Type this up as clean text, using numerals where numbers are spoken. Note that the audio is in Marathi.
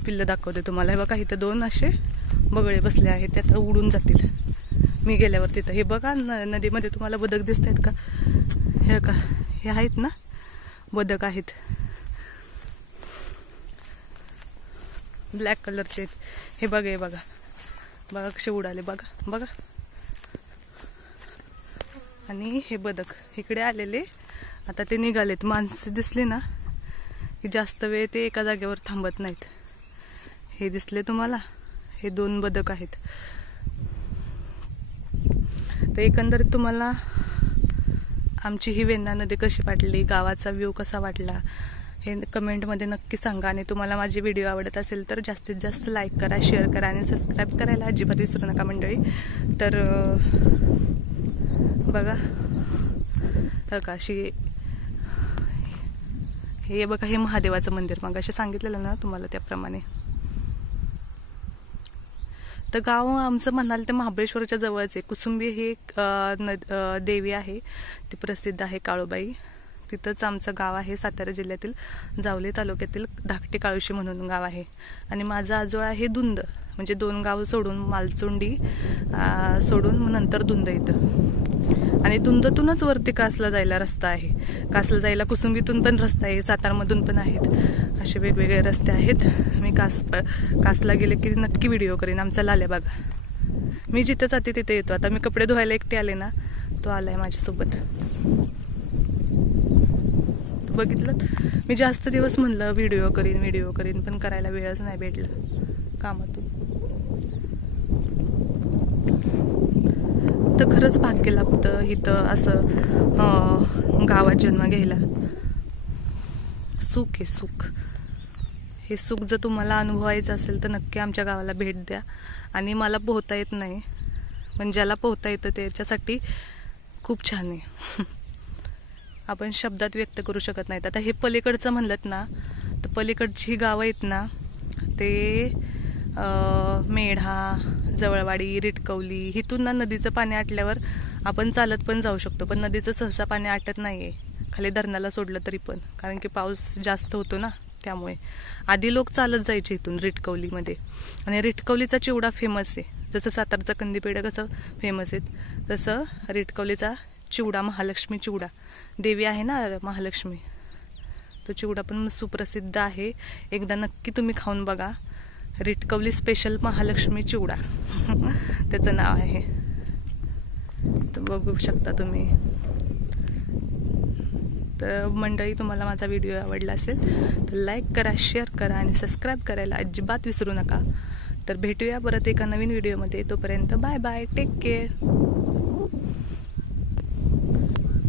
पिल्लं दाखवते तुम्हाला. हे बघा इथं 2 असे बगळे बसले आहेत, ते आता उडून जातील मी गेल्यावर तिथं. हे बघा नदीमध्ये तुम्हाला बदक दिसत आहेत का? हे का हे आहेत ना बदक आहेत, ब्लॅक कलरचे आहेत. हे बघा हे बघा बघा कसे उडाले बघा बघा. आणि हे बदक इकडे आलेले, आता ते निघालेत. माणसं दिसली ना की जास्त वेळ ते एका जागेवर थांबत नाहीत. हे दिसले तुम्हाला, हे 2 बदक आहेत. तर एकंदरीत तुम्हाला आमची ही वेण्णा नदी कशी वाटली, गावाचा व्ह्यू कसा वाटला हे कमेंटमध्ये नक्की सांगा. आणि तुम्हाला माझे व्हिडिओ आवडत असेल तर जास्तीत जास्त लाईक करा, शेअर करा आणि सबस्क्राईब करायला अजिबात विसरू नका मंडळी. तर बघा अशी हे बघा, हे महादेवाचं मंदिर मग असे सांगितलेलं ना तुम्हाला त्याप्रमाणे. तर गाव आमचं म्हणाल तर महाबळेश्वरच्या जवळच आहे. कुसुंबी ही एक देवी आहे, ती प्रसिद्ध आहे काळूबाई. तिथंच आमचं गाव आहे. सातारा जिल्ह्यातील जावली तालुक्यातील धाकटी काळुशी म्हणून गाव आहे. आणि माझा आजोळ आहे दुंद, म्हणजे 2 गाव सोडून मालचुंडी सोडून नंतर दुंद येतं. आणि दुंदतूनच वरती कासला जायला रस्ता आहे. कासला जायला कुसुंबीतून पण रस्ता आहे, सातारमधून पण आहेत. असे वेगवेगळे रस्ते आहेत. मी कासला गेले की नक्की व्हिडिओ करीन. आमचा लाल्या बघा, मी जिथं जाते तिथे येतो. आता मी कपडे धुवायला एकटे आले ना, तो आलाय माझ्यासोबत. बघितलं, मी जास्त दिवस म्हणलं व्हिडिओ करीन पण करायला वेळच नाही भेटला कामातून. तर खरंच भाग्य लागतं इथं असं गावात जन्म घ्यायला. सुख आहे सुख. हे सुख जर तुम्हाला अनुभवायचं असेल तर नक्की आमच्या गावाला भेट द्या. आणि मला पोहता येत नाही, पण ज्याला पोहता येतं त्याच्यासाठी खूप छान आहे. आपण शब्दात व्यक्त करू शकत नाहीत. आता हे पलीकडचं म्हणलं ना, तर पलीकडची गावं आहेत ना, ते मेढा, जवळवाडी, रिटकवली. इथून ना नदीचं पाणी आटल्यावर आपण चालत पण जाऊ शकतो, पण नदीचं सहसा पाणी आटत नाहीये खाली धरणाला सोडलं तरी पण, कारण की पाऊस जास्त होतो ना. त्यामुळे आधी लोक चालत जायचे इथून रिटकवलीमध्ये. आणि रिटकवलीचा चिवडा फेमस आहे. जसं सातारचा कंदीपेढा कसं फेमस आहे, तसं रिटकवलीचा चिवडा, महालक्ष्मी चिवडा, देवी आहे ना महालक्ष्मी, तो चिवडा पण सुप्रसिद्ध आहे. एकदा नक्की तुम्ही खाऊन बघा. रिटकवली स्पेशल महालक्ष्मी चिवडा त्याचं नाव आहे. तर बघू शकता तुम्ही. तर मंडळी, तुम्हाला माझा व्हिडिओ आवडला असेल तर लाईक करा, शेअर करा आणि सबस्क्राईब करायला अजिबात विसरू नका. तर भेटूया परत एका नवीन व्हिडिओमध्ये. तोपर्यंत बाय बाय, टेक केअर.